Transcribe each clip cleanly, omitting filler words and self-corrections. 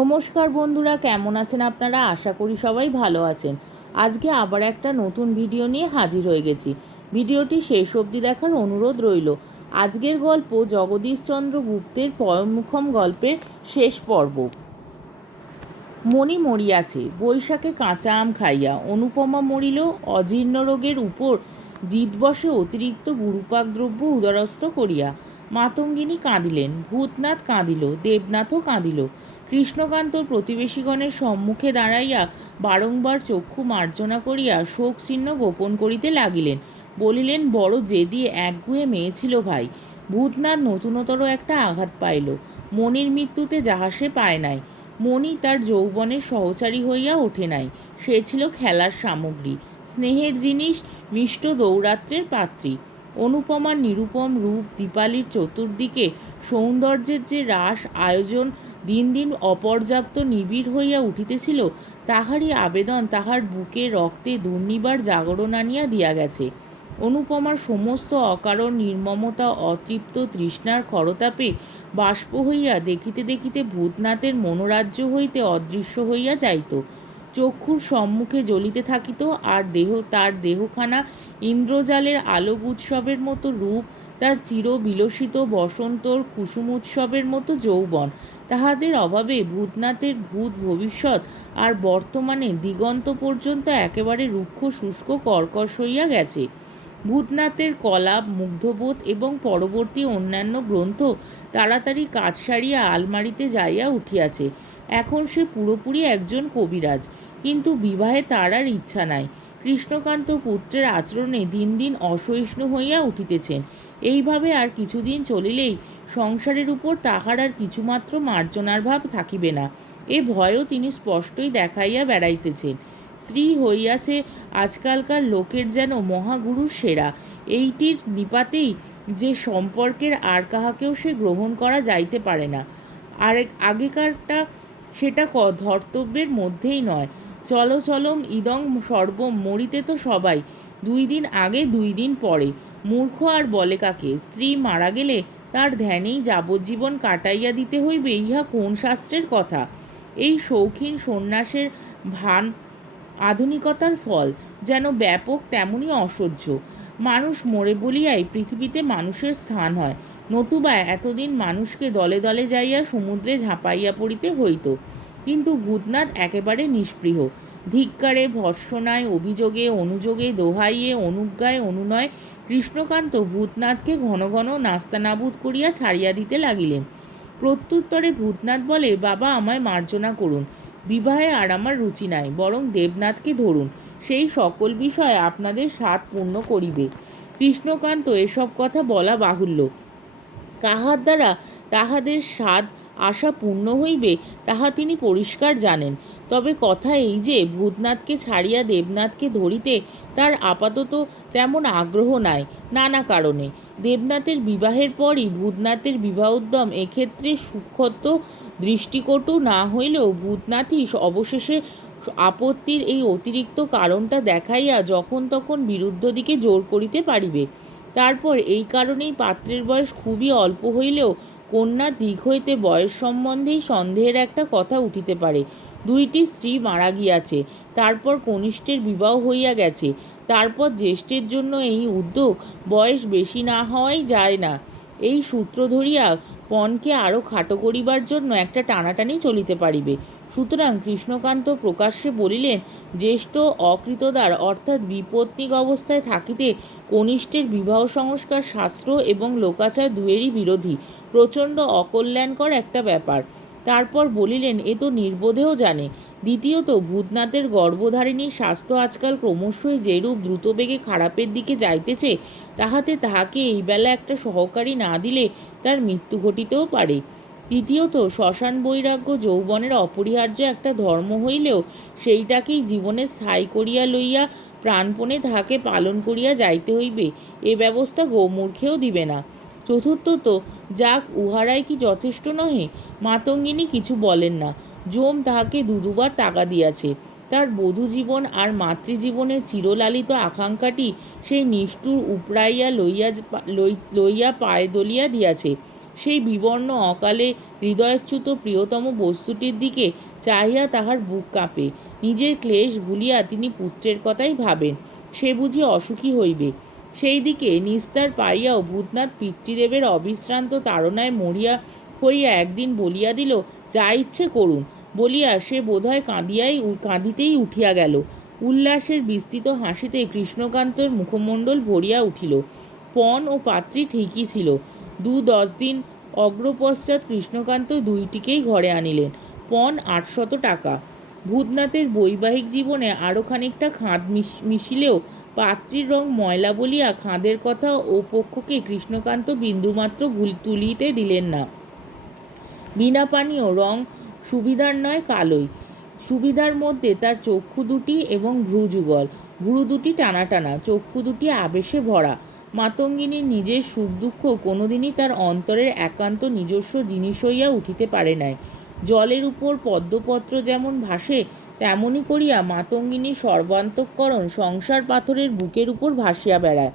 নমস্কার বন্ধুরা, কেমন আছেন আপনারা? আশা করি সবাই ভালো আছেন। আজকে আবার একটা নতুন ভিডিও নিয়ে হাজির হয়ে গেছি। ভিডিওটি শেষ অবধি দেখার অনুরোধ রইল। আজকের গল্প জগদীশচন্দ্র গুপ্তের পয়মুখম গল্পের শেষ পর্ব। মণি মরিয়াছে বৈশাখে কাঁচা আম খাইয়া, অনুপমা মরিল অজীর্ণ রোগের উপর জিতবশে অতিরিক্ত গুরুপাক দ্রব্য উদরস্থ করিয়া। মাতঙ্গিনী কাঁদিলেন, ভূতনাথ কাঁদিল, দেবনাথও কাঁদিল। কৃষ্ণকান্তর প্রতিবেশীগণের সম্মুখে দাঁড়াইয়া বারংবার চক্ষু মার্জনা করিয়া শোক চিহ্ন গোপন করিতে লাগিলেন। বলিলেন, বড় জেদি একগুঁয়ে মেয়ে ছিল ভাই। ভূতনাথ নতুনতর একটা আঘাত পাইল। মণির মৃত্যুতে যাহা সে পায় নাই। মণি তার যৌবনের সহচারী হইয়া ওঠে নাই, সে ছিল খেলার সামগ্রী, স্নেহের জিনিস, মিষ্ট দৌরাত্রের পাত্রী। অনুপমার নিরুপম রূপ, দীপালির চতুর্দিকে সৌন্দর্যের যে রাস আয়োজন দিন দিন অপর্যাপ্ত নিবিড় হইয়া উঠিতেছিল, তাহারই আবেদন তাহার বুকে রক্তে দুর্নিবার জাগরণ আনিয়া দিয়া গেছে। অনুপমার সমস্ত অকারণ নির্মমতা অতৃপ্ত তৃষ্ণার খরতাপে বাষ্প হইয়া দেখিতে দেখিতে ভূতনাথের মনোরাজ্য হইতে অদৃশ্য হইয়া যাইত। চক্ষুর সম্মুখে জ্বলিতে থাকিত, আর তার দেহখানা ইন্দ্রজালের আলোক উৎসবের মতো রূপ, তার চির বিলসিত বসন্তর কুসুম উৎসবের মতো যৌবন। তাহাদের অভাবে ভূতনাথের ভূত ভবিষ্যৎ আর বর্তমানে দিগন্ত পর্যন্ত একেবারে রুক্ষ শুষ্ক কর্কশ হইয়া গেছে। ভূতনাথের কলাপ, মুগ্ধবোধ এবং পরবর্তী অন্যান্য গ্রন্থ তাড়াতাড়ি কাজ সারিয়া আলমারিতে যাইয়া উঠিয়াছে। এখন সে পুরোপুরি একজন কবিরাজ, কিন্তু বিবাহে তার আর ইচ্ছা নাই। কৃষ্ণকান্ত পুত্রের আচরণে দিন দিন অসহিষ্ণু হইয়া উঠিতেছেন। এইভাবে আর কিছুদিন চলিলেই সংসারের উপর তাহার আর কিছুমাত্র মার্জনার ভাব থাকিবে না, এ ভয়ও তিনি স্পষ্টই দেখাইয়া বেড়াইতেছেন। স্ত্রী হইয়াছে আজকালকার লোকের যেন মহাগুরুর সেরা। এইটির নিপাতেই যে সম্পর্কের আর কাহাকেও সে গ্রহণ করা যাইতে পারে না। আগেকারটা সেটা ধর্তব্যের মধ্যেই নয়। চলম ইদং সর্বম, মরিতে তো সবাই, 2 দিন আগে 2 দিন পরে। মূর্খ আর বলে কাকে? স্ত্রী মারা গেলে তার ধ্যানেই যাবজ্জীবন কাটাইয়া দিতে হইবে, ইহা কোন শাস্ত্রের কথা? এই শৌখিন সন্ন্যাসের ভান আধুনিকতার ফল, যেন ব্যাপক তেমনি অসহ্য। মানুষ মরে বলিয়াই পৃথিবীতে মানুষের স্থান হয়, নতুবা এতদিন মানুষকে দলে দলে যাইয়া সমুদ্রে ঝাঁপাইয়া পড়িতে হইত। কিন্তু ভূতনাথ একেবারে নিষ্পৃহ। ধিক্কারে, ভর্ৎসনায়, অভিযোগে, অনুযোগে, দোহাইয়ে, অনুজ্ঞায়, অনুনয় কৃষ্ণকান্ত ভূতনাথকে ঘন ঘন নাস্তানাবুদ করিয়া ছাড়িয়া দিতে লাগিলেন। প্রত্যুত্তরে ভূতনাথ বলে, বাবা, আমায় মার্জনা করুন। বিবাহে আর আমার রুচি নাই, বরং দেবনাথকে ধরুন, সেই সকল বিষয়ে আপনাদের স্বাদ পূর্ণ করিবে। কৃষ্ণকান্ত এসব কথা বলা বাহুল্য। কাহার দ্বারা তাহাদের স্বাদ আশা পূর্ণ হইবে তাহা তিনি পরিষ্কার জানেন। তবে কথা এই যে, ভূতনাথকে ছাড়িয়া দেবনাথকে ধরিতে তার আপাতত তেমন আগ্রহ নাই, নানা কারণে। দেবনাথের বিবাহের পরই ভূতনাথের বিবাহোদ্যম এক্ষেত্রে সূক্ষ্মত দৃষ্টিকটু না হইলেও ভূতনাথই অবশেষে আপত্তির এই অতিরিক্ত কারণটা দেখাইয়া যখন তখন বিরুদ্ধ দিকে জোর করিতে পারিবে। তারপর এই কারণেই পাত্রের বয়স খুবই অল্প হইলেও কন্যার দিক হইতে বয়স সম্বন্ধেই সন্দেহের একটা কথা উঠিতে পারে। 2টি স্ত্রী মারা গিয়াছে, তারপর কনিষ্ঠের বিবাহ হইয়া গেছে, তারপর জ্যেষ্ঠের জন্য এই উদ্যোগ। বয়স বেশি না হওয়াই যায় না, এই সূত্র ধরিয়া পণকে আরও খাটো করিবার জন্য একটা টানাটানি চলিতে পারিবে। সুতরাং কৃষ্ণকান্ত প্রকাশ্যে বলিলেন, জ্যেষ্ঠ অকৃতদার অর্থাৎ বিপত্নিক অবস্থায় থাকিতে কনিষ্ঠের বিবাহ সংস্কার শাস্ত্র এবং লোকাচার দুয়েরই বিরোধী, প্রচণ্ড অকল্যাণকর একটা ব্যাপার। তারপর বলিলেন, এ তো নির্বোধেও জানে। দ্বিতীয়ত, ভূতনাথের গর্ভধারিণীর স্বাস্থ্য আজকাল ক্রমশই যেরূপ দ্রুতবেগে খারাপের দিকে যাইতেছে, তাহাতে তাহাকে এই বেলা একটা সহকারী না দিলে তার মৃত্যু ঘটিতেও পারে। তৃতীয়ত, শ্মশান বৈরাগ্য যৌবনের অপরিহার্য একটা ধর্ম হইলেও সেইটাকেই জীবনে স্থায়ী করিয়া লইয়া প্রাণপণে তাহাকে পালন করিয়া যাইতে হইবে, এ ব্যবস্থা গোমূর্খেও দিবে না। চতুর্থত, যাক, উহারাই কি যথেষ্ট নহে? মাতঙ্গিনী কিছু বলেন না। যম তাহাকে দুবার টাকা দিয়াছে। তার বধূ জীবন আর মাতৃজীবনের চিরলালিত আকাঙ্ক্ষাটি সেই নিষ্ঠুর উপড়াইয়া লইয়া পায়ে দলিয়া দিয়াছে। সেই বিবর্ণ অকালে হৃদয়চ্যুত প্রিয়তম বস্তুটির দিকে চাহিয়া তাহার বুক কাঁপে। নিজের ক্লেশ ভুলিয়া তিনি পুত্রের কথাই ভাবেন, সে বুঝি অসুখী হইবে। সেই দিকে নিস্তার পাইয়াও ভূতনাথ পিতৃদেবের অবিশ্রান্ত তাড়নায় মরিয়া হইয়া একদিন বলিয়া দিল, যা ইচ্ছে করুন বলিয়া সে বোধহয় কাঁদিতেই উঠিয়া গেল। উল্লাসের বিস্তৃত হাসিতে কৃষ্ণকান্তর মুখমণ্ডল ভরিয়া উঠিল। পণ ও পাত্রী ঠিকই ছিল। 10 দিন অগ্রপশ্চাৎ কৃষ্ণকান্ত দুইটিকেই ঘরে আনিলেন। পণ 800 টাকা। ভূতনাথের বৈবাহিক জীবনে আরও খানিকটা খাঁদ মিশিলেও পাত্রীর রং ময়লা বলিয়া খাঁদের কথা ও পক্ষকে কৃষ্ণকান্ত বিন্দুমাত্র তুলিতে দিলেন না। বিনা পানীয় রং সুবিধার নয়, কালোই। সুবিধার মধ্যে তার চক্ষু দুটি এবং ভ্রুযুগল, ভ্রু দুটি টানা টানা, চক্ষু দুটি আবেশে ভরা। মাতঙ্গিনীর নিজের সুখ দুঃখ কোনোদিনই তার অন্তরের একান্ত নিজস্ব জিনিস হইয়া উঠিতে পারে নাই। জলের উপর পদ্মপত্র যেমন ভাসে, তেমনি করিয়া মাতঙ্গিনীর সর্বান্তঃকরণ সংসার পাথরের বুকের উপর ভাসিয়া বেড়ায়।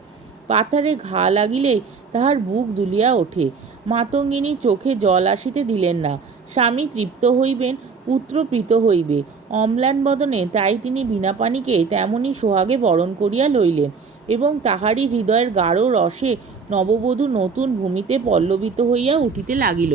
পাথরে ঘা লাগিলেই তাহার বুক দুলিয়া ওঠে। মাতঙ্গিনী চোখে জল আসিতে দিলেন না। স্বামী তৃপ্ত হইবেন, পুত্র প্রীত হইবে, অম্লান বদনে তাই তিনি বীণাপাণিকে তেমনি সোহাগে বরণ করিয়া লইলেন এবং তাহারই হৃদয়ের গাঢ় রসে নববধূ নতুন ভূমিতে পল্লবিত হইয়া উঠিতে লাগিল।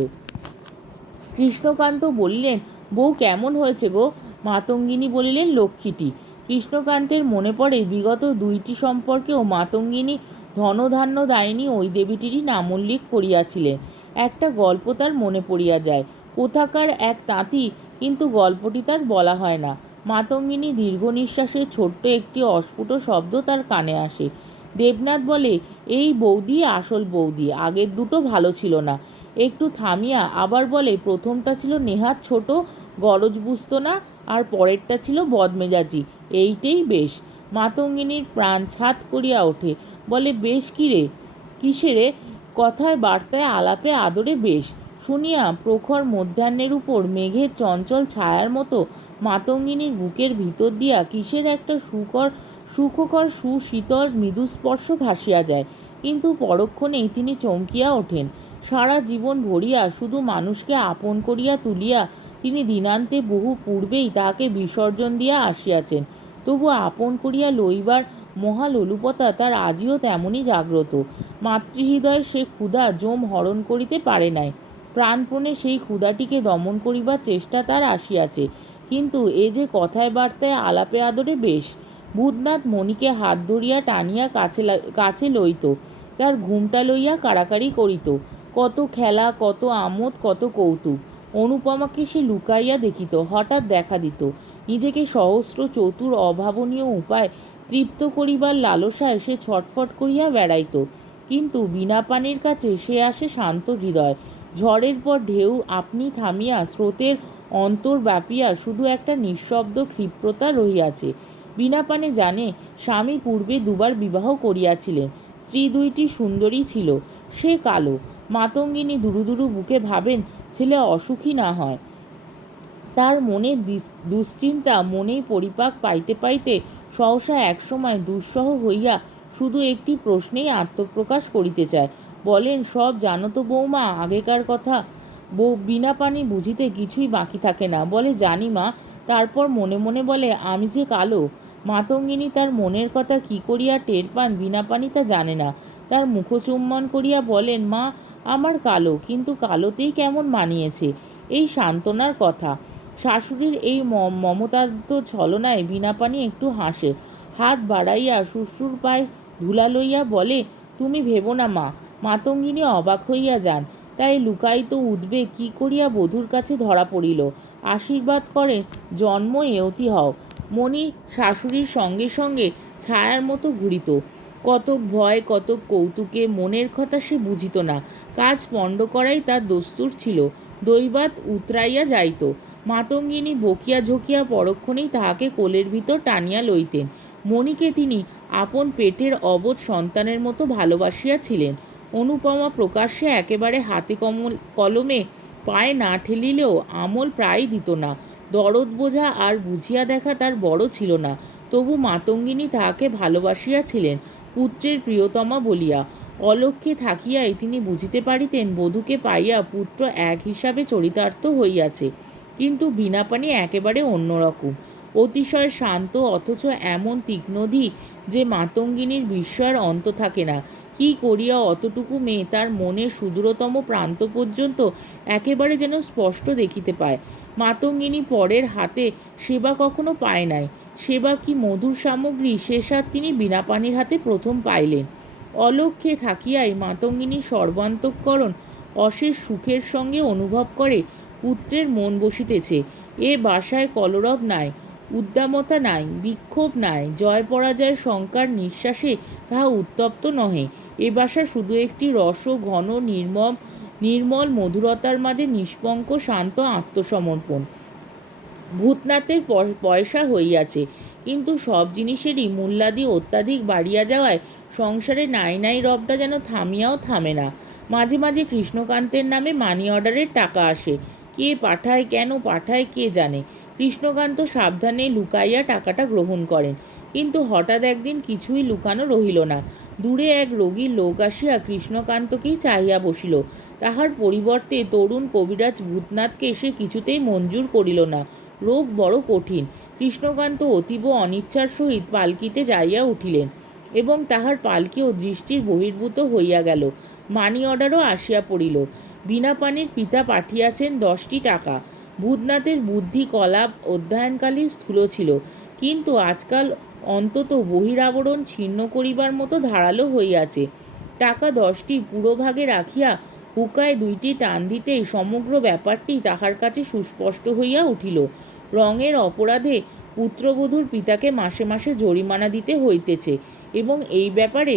কৃষ্ণকান্ত বলিলেন, বউ কেমন হয়েছে গো? মাতঙ্গিনী বলিলেন, লক্ষ্মীটি। কৃষ্ণকান্তের মনে পড়ে বিগত 2টি সম্পর্কেও মাতঙ্গিনী ধনধান্য দায়িনী ওই দেবীটিরই নামোল্লেখ করিয়াছিলেন। একটা গল্প তার মনে পড়িয়া যায়। কোথাকার এক তাঁতি, কিন্তু গল্পটি তার বলা হয় না। মাতঙ্গিনী দীর্ঘ নিঃশ্বাসের ছোট্ট একটি অস্ফুট শব্দ তার কানে আসে। দেবনাথ বলে, এই বৌদি আসল বৌদি, আগের দুটো ভালো ছিল না। একটু থামিয়া আবার বলে, প্রথমটা ছিল নেহাত ছোট, গরজ বুঝতো না, আর পরেরটা ছিল বদমেজাজি, এইটেই বেশ। মাতঙ্গিনীর প্রাণ ছাত করিয়া ওঠে। বলে, বেশ কি রে? কিসেরে? কথায় বার্তায় আলাপে আদরে বেশ। শুনিয়া প্রখর মধ্যাহ্নের উপর মেঘের চঞ্চল ছায়ার মতো মাতঙ্গিনীর বুকের ভিতর দিয়া কিসের একটা সুখকর সুশীতল মৃদুস্পর্শ ভাসিয়া যায়। কিন্তু পরক্ষণেই তিনি চমকিয়া ওঠেন। সারা জীবন ভরিয়া শুধু মানুষকে আপন করিয়া তুলিয়া তিনি দিনান্তে বহু পূর্বেই তাহাকে বিসর্জন দিয়া আসিয়াছেন। তবু আপন করিয়া লইবার মহালোলুপতা তার আজিও তেমনই জাগ্রত। মাতৃহৃদয়ের সে ক্ষুধা জম হরণ করিতে পারে নাই। প্রাণপণে সেই ক্ষুধাটিকে দমন করিবার চেষ্টা তার আসিয়াছে, কিন্তু এ যে কথায় বার্তায় আলাপে আদরে বেশ। ভূতনাথ মণিকে হাত ধরিয়া টানিয়া কাছে লইত, তার ঘুমটা লইয়া কাড়াকাড়ি করিত। কত খেলা, কত আমোদ, কত কৌতুক। অনুপমাকে সে লুকাইয়া দেখিত, হঠাৎ দেখা দিত। নিজেকে সহস্র চতুর অভাবনীয় উপায় তৃপ্ত করিবার লালসায় সে ছটফট করিয়া বেড়াইত। কিন্তু বীণাপাণির কাছে সে আসে শান্ত হৃদয়। ঝড়ের পর ঢেউ আপনি থামিয়া স্রোতের অন্তর ব্যাপিয়া শুধু একটা নিঃশব্দ ক্ষিপ্রতা রহিয়াছে। বীণাপাণি জানে, স্বামী পূর্বে 2বার বিবাহ করিয়াছিলেন। স্ত্রী 2টি সুন্দরী ছিল। সে কালো। মাতঙ্গিনী দুরু দুরু বুকে ভাবেন, ছেলে অসুখী না হয়। তার মনের দুশ্চিন্তা মনেই পরিপাক পাইতে পাইতে সহসা একসময় দুঃসহ হইয়া শুধু একটি প্রশ্নেই আত্মপ্রকাশ করিতে চায়। বলেন, সব জানো তো বৌমা, আগেকার কথা। বীণাপাণি বুঝিতে কিছুই বাকি থাকে না। বলে, জানি মা। তারপর মনে মনে বলে, আমি যে কালো। মাতঙ্গিনী তার মনের কথা কি করিয়া টের পান বীণাপাণি তা জানে না। তার মুখচুম্বন করিয়া বলেন, মা, আমার কালো, কিন্তু কালোতেই কেমন মানিয়েছে। এই সান্ত্বনার কথা। শাশুড়ির এই মমতার্থ ছলনায় বীণাপাণি একটু হাসে। হাত বাড়াইয়া শ্বশুর পায়ে ধুলা লইয়া বলে, তুমি ভেবো না মা। মাতঙ্গিনী অবাক হইয়া যান। তাই লুকায়িত উদ্বেগ কি করিয়া বধূর কাছে ধরা পড়িল। আশীর্বাদ করে, জন্ম এয়তি হও। মণি শাশুড়ির সঙ্গে সঙ্গে ছায়ার মতো ঘুরিত। কতক ভয়, কতক কৌতুকে মনের কথা সে বুঝিত না। কাজ পণ্ড করাই তার দস্তুর ছিল। দৈবাৎ উতরাইয়া যাইত। মাতঙ্গিনী বকিয়া ঝকিয়া পরক্ষণেই তাহাকে কোলের ভিতর টানিয়া লইতেন। মণিকে তিনি আপন পেটের অবোধ সন্তানের মতো ভালোবাসিয়াছিলেন। অনুপমা প্রকাশ্যে একেবারে হাতে কলমে পায়ে না ঠেলিলেও আমল প্রায় দিত না। দরদ বোঝা আর বুঝিয়া দেখা তার বড় ছিল না। তবু মাতঙ্গিনী তাহাকে ভালোবাসিয়াছিলেন পুত্রের প্রিয়তমা বলিয়া। অলক্ষ্যে থাকিয়াই তিনি বুঝিতে পারিতেন বধূকে পাইয়া পুত্র এক হিসাবে চরিতার্থ হইয়াছে, কিন্তু বীণাপাণি একেবারে অন্যরকম, অতিশয় শান্ত, অথচ এমন তীক্ষ্ণধী যে মাতঙ্গিনীর বিস্ময়ের অন্ত থাকে না। কি করিয়া অতটুকু মেয়ে তার মনের সুদূরতম প্রান্ত পর্যন্ত একেবারে যেন স্পষ্ট দেখিতে পায়। মাতঙ্গিনী পরের হাতে সেবা কখনো পায় নাই। সেবা কি মধুর সামগ্রী, সে স্বাদ তিনি বীণাপাণির হাতে প্রথম পাইলেন। অলক্ষ্যে থাকিয়াই মাতঙ্গিনীর সর্বান্তঃকরণ অশেষ সুখের সঙ্গে অনুভব করে পুত্রের মন বসিতেছে। এ বাসায় কলরব নাই, উদ্দামতা নাই, বিক্ষোভ নাই, জয় পরাজয় শঙ্কার নিঃশ্বাসে তাহা উত্তপ্ত নহে। এ বাসা শুধু একটি রস ঘন নির্মল মধুরতার মাঝে নিষ্পঙ্ক শান্ত আত্মসমর্পণ। ভূতনাথের পয়সা হইয়াছে, কিন্তু সব জিনিসেরই মূল্যাদি অত্যাধিক বাড়িয়া যাওয়ায় সংসারে নাই নাই রবটা যেন থামিয়াও থামে না। মাঝে মাঝে কৃষ্ণকান্তের নামে মানি অর্ডারের টাকা আসে। কে পাঠায়, কেন পাঠায়, কে জানে। কৃষ্ণকান্ত সাবধানে লুকাইয়া টাকাটা গ্রহণ করেন, কিন্তু হঠাৎ একদিন কিছুই লুকানো রহিল না। দূরে এক রোগীর লোক আসিয়া কৃষ্ণকান্তকেই চাহিয়া বসিল। তাহার পরিবর্তে তরুণ কবিরাজ ভূতনাথকে সে কিছুতেই মঞ্জুর করিল না। রোগ বড় কঠিন। কৃষ্ণকান্ত অতীব অনিচ্ছার সহিত পালকিতে যাইয়া উঠিলেন, এবং তাহার পালকিও দৃষ্টির বহির্ভূত হইয়া গেল। মানি অর্ডারও আসিয়া পড়িল। বীণাপাণির পিতা পাঠিয়াছেন 10টি টাকা। ভূতনাথের বুদ্ধি কলাপ অধ্যয়নকালীন স্থূল ছিল, কিন্তু আজকাল অন্তত বহিরাবরণ ছিন্ন করিবার মতো ধারালো হইয়াছে। টাকা 10টি পুরোভাগে রাখিয়া হুকায় 2টি টান দিতেই সমগ্র ব্যাপারটি তাহার কাছে সুস্পষ্ট হইয়া উঠিল। রঙের অপরাধে পুত্রবধূর পিতাকে মাসে মাসে জরিমানা দিতে হইতেছে, এবং এই ব্যাপারে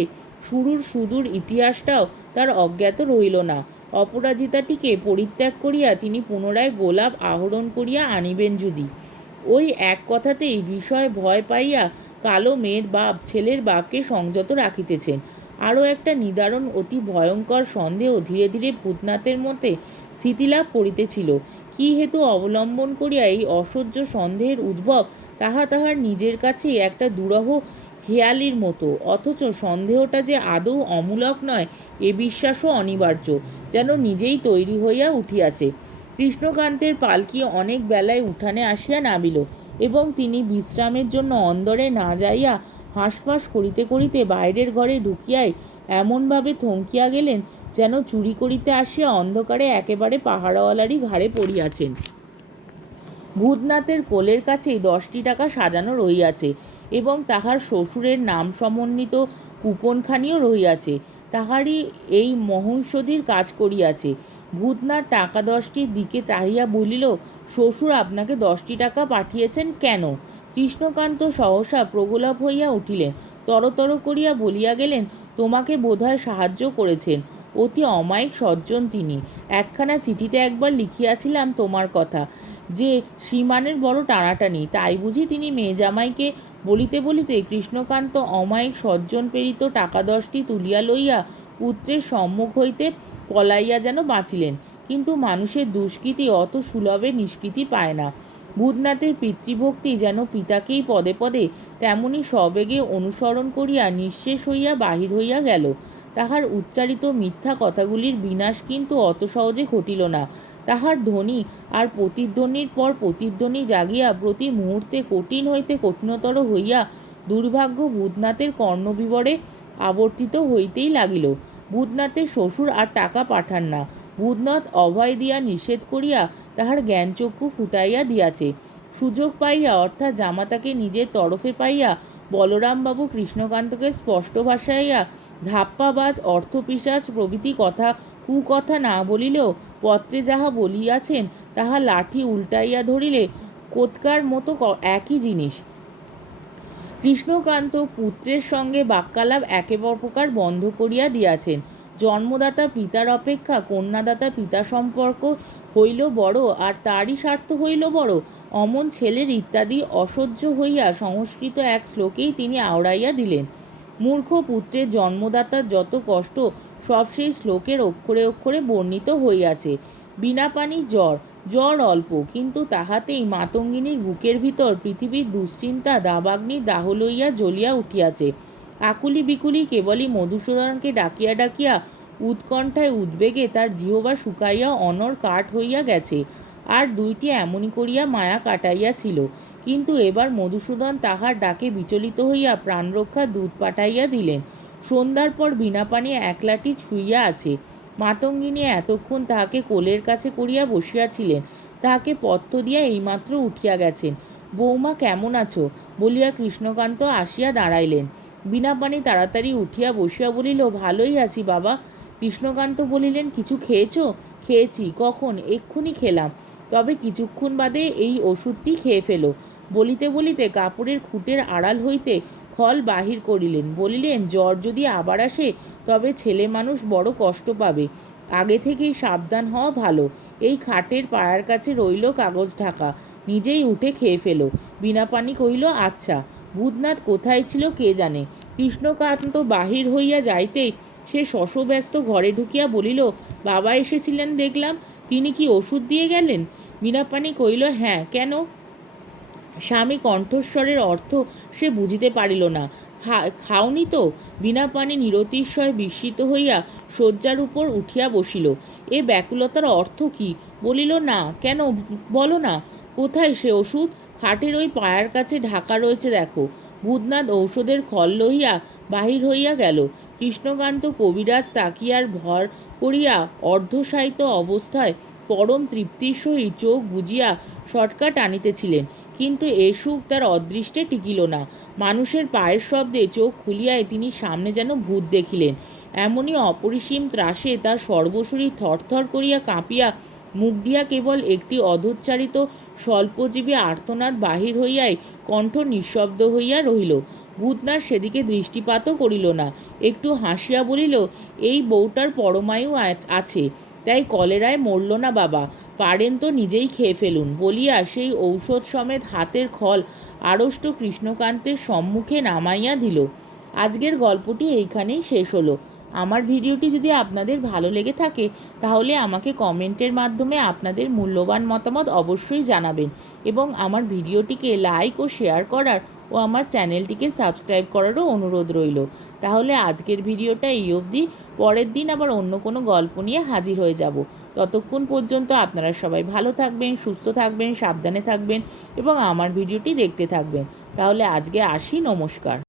সুদূর ইতিহাসটাও তার অজ্ঞাত রহিল না। অপরাজিতাটিকে পরিত্যাগ করিয়া তিনি পুনরায় গোলাপ আহরণ করিয়া আনিবেন যদি। ওই এক কথাতেই বিষয় ভয় পাইয়া কালো মেয়ের বাপ ছেলের বাপকে সংযত রাখিতেছেন। আরও একটা নিদারুণ অতি ভয়ঙ্কর সন্দেহ ধীরে ধীরে ভূতনাথের মধ্যে স্থিতিলাভ করিতেছিল। কি হেতু অবলম্বন করিয়া এই অসহ্য সন্দেহের উদ্ভব, তাহা তাহার নিজের কাছেই একটা দুরূহ হেয়ালির মতো, অথচ সন্দেহটা যে আদৌ অমূলক নয় এ বিশ্বাসও অনিবার্য, যেন নিজেই তৈরি হইয়া উঠিয়াছে। কৃষ্ণকান্তের পালকি অনেক বেলায় উঠানে আসিয়া নামিল, এবং তিনি বিশ্রামের জন্য অন্দরে না যাইয়া হাঁসফাঁস করিতে করিতে বাইরের ঘরে ঢুকিয়াই এমনভাবে থমকিয়া গেলেন, যেন চুরি করিতে আসিয়া অন্ধকারে একেবারে পাহারাওয়ালারই ঘাড়ে পড়িয়াছেন। ভূতনাথের কোলের কাছেই 10টি টাকা সাজানো রহিয়াছে, এবং তাহার শ্বশুরের নাম সমন্বিত কুপনখানিও রহিয়াছে। তাহারই এই মহৌষধির কাজ করিয়াছে। ভূতনাথ টাকা 10টির দিকে চাহিয়া বলিল, শ্বশুর আপনাকে 10টি টাকা পাঠিয়েছেন কেন? কৃষ্ণকান্ত সহসা প্রগল্ভ হইয়া উঠিলেন, তরতর করিয়া বলিয়া গেলেন, তোমাকে বোধহয় সাহায্য করেছেন। অতি অমায়িক সজ্জন তিনি। একখানা চিঠিতে একবার লিখিয়াছিলাম তোমার কথা, যে শ্রীমানের বড় টানাটানি, তাই বুঝি তিনি মেয়েজামাইকে। বলিতে বলিতে কৃষ্ণকান্ত অমায়িক সজ্জন প্রেরিত টাকা 10টি তুলিয়া লইয়া পুত্রের সম্মুখ হইতে পলাইয়া যেন বাঁচিলেন। কিন্তু মানুষের দুষ্কৃতি অত সুলভে নিষ্কৃতি পায় না। ভূতনাথের পিতৃভক্তি যেন পিতাকেই পদে পদে তেমনি সবেগে অনুসরণ করিয়া নিঃশেষ হইয়া বাহির হইয়া গেল। তাহার উচ্চারিত মিথ্যা কথাগুলির বিনাশ কিন্তু অত সহজে ঘটিল না। তাহার ধ্বনি আর প্রতিধ্বনির পর প্রতিধ্বনি জাগিয়া প্রতি মুহূর্তে কঠিন হইতে কঠিনতর হইয়া দুর্ভাগ্য ভূতনাথের কর্ণবিবরে আবর্তিত হইতেই লাগিল। ভূতনাথের শ্বশুর আর টাকা পাঠান না। ভূতনাথ অভয় দিয়া নিষেধ করিয়া তাহার জ্ঞানচক্ষু ফুটাইয়া দিয়াছে। সুযোগ পাইয়া, অর্থাৎ জামাতাকে নিজের তরফে পাইয়া, বলরামবাবু কৃষ্ণকান্তকে স্পষ্ট ভাষাইয়া ধাপ্পাবাজ, অর্থপিশাচ প্রভৃতি কুকথা না বলিলেও পত্রে যাহা বলিয়াছেন তাহা লাঠি উল্টাইয়া ধরিলে কোৎকার মতো একই জিনিস। কৃষ্ণকান্ত পুত্রের সঙ্গে বাক্যালাপ একেবারে প্রকার বন্ধ করিয়া দিয়াছেন। জন্মদাতা পিতার অপেক্ষা কন্যাদাতা পিতা সম্পর্ক হইল বড়, আর তারই স্বার্থ হইল বড়, অমন ছেলের ইত্যাদি অসহ্য হইয়া সংস্কৃত এক শ্লোকেই তিনি আওড়াইয়া দিলেন। মূর্খ পুত্রের জন্মদাতার যত কষ্ট সব সেই শ্লোকের অক্ষরে অক্ষরে বর্ণিত হইয়াছে। বীণাপাণির জ্বর অল্প, কিন্তু তাহাতেই মাতঙ্গিনীর বুকের ভিতর পৃথিবীর দুশ্চিন্তা দাবাগ্নির দাহ লইয়া জ্বলিয়া উঠিয়াছে। আকুলি বিকুলি কেবলই মধুসূদনকে ডাকিয়া ডাকিয়া উৎকণ্ঠায় উদ্বেগে তার জিহ্বা শুকাইয়া অনর কাঠ হইয়া গেছে। আর দুইটি এমনি করিয়া মায়া কাটাইয়াছিল। কিন্তু এবার মধুসূদন তাহার ডাকে বিচলিত হইয়া প্রাণরক্ষা দূত পাঠাইয়া দিলেন। সন্ধ্যার পর বীণাপাণি একলাটি ছুঁইয়া আছে। মাতঙ্গিনী এতক্ষণ তাহাকে কোলের কাছে করিয়া বসিয়াছিলেন। তাহাকে পথ্য দিয়া এইমাত্র উঠিয়া গেছেন। বৌমা কেমন আছো বলিয়া কৃষ্ণকান্ত আসিয়া দাঁড়াইলেন। বীণাপাণি তাড়াতাড়ি উঠিয়া বসিয়া বলিল, ভালোই আছি বাবা। কৃষ্ণকান্ত বলিলেন, কিছু খেয়েছো? খেয়েছি। কখন? এক্ষুনি খেলাম। তবে কিছুক্ষণ বাদে এই ওষুধটি খেয়ে ফেলো। বলিতে বলিতে কাপড়ের খুঁটের আড়াল হইতে খল বাহির করিলেন। বলিলেন, জ্বর যদি আবার আসে তবে ছেলে মানুষ বড় কষ্ট পাবে। আগে থেকেই সাবধান হওয়া ভালো। এই খাটের পায়ার কাছে রইল কাগজ ঢাকা। নিজেই উঠে খেয়ে ফেলো। বীণাপাণি কহিল, আচ্ছা। ভূতনাথ কোথায় ছিল কে জানে। কৃষ্ণকান্ত বাহির হইয়া যাইতেই সে শশব্যস্ত ঘরে ঢুকিয়া বলিল, বাবা এসেছিলেন দেখলাম, তিনি কি ওষুধ দিয়ে গেলেন? বীণাপাণি কহিল, হ্যাঁ, কেন? স্বামী কণ্ঠস্বরের অর্থ সে বুঝিতে পারিল না। খাওনি তো? বীণাপাণি নিরতিশয় বিস্মিত হইয়া শয্যার উপর উঠিয়া বসিল। এ ব্যাকুলতার অর্থ কি? বলিল, না। কেন বলো না। কোথায় সে ওষুধ? খাটের ওই পায়ার কাছে ঢাকা রয়েছে দেখো। ভূতনাথ ঔষধের খল লইয়া বাহির হইয়া গেল। কৃষ্ণকান্ত কবিরাজ তাকিয়ার ভর করিয়া অর্ধশায়িত অবস্থায় পরম তৃপ্তির সহিত চোখ বুজিয়া শর্টকা টানিতেছিলেন। কিন্তু এ সুখ তার অদৃষ্টে টিকিল না। মানুষের পায়ের শব্দে চোখ খুলিয়ায় তিনি সামনে যেন ভূত দেখিলেন। এমনই অপরিসীম ত্রাসে তার সর্বশরীর থরথর করিয়া কাঁপিয়া মুখ দিয়া কেবল একটি অধোচ্চারিত স্বল্পজীবী আর্তনাদ বাহির হইয়াই কণ্ঠ নিঃশব্দ হইয়া রহিল। ভূতনাথ সেদিকে দৃষ্টিপাতও করিল না। একটু হাসিয়া বলিল, এই বউটার পরমায়ু আছে, তাই কলেরায় মরল না বাবা। পারেন তো নিজেই খেয়ে ফেলুন। বলিয়া সেই ঔষধ সমেত হাতের খল আড়ষ্ট কৃষ্ণকান্তের সম্মুখে নামাইয়া দিল। আজকের গল্পটি এইখানেই শেষ হলো। আমার ভিডিওটি যদি আপনাদের ভালো লেগে থাকে তাহলে আমাকে কমেন্টের মাধ্যমে আপনাদের মূল্যবান মতামত অবশ্যই জানাবেন এবং আমার ভিডিওটিকে লাইক ও শেয়ার করার ও আমার চ্যানেলটিকে সাবস্ক্রাইব করারও অনুরোধ রইল। তাহলে আজকের ভিডিওটা এই অবধি। পরের দিন আবার অন্য কোনো গল্প নিয়ে হাজির হয়ে যাব। ততক্ষণ পর্যন্ত আপনারা সবাই ভালো থাকবেন, সুস্থ থাকবেন, সাবধানে থাকবেন এবং আমার ভিডিওটি দেখতে থাকবেন। তাহলে আজকে আসি। নমস্কার।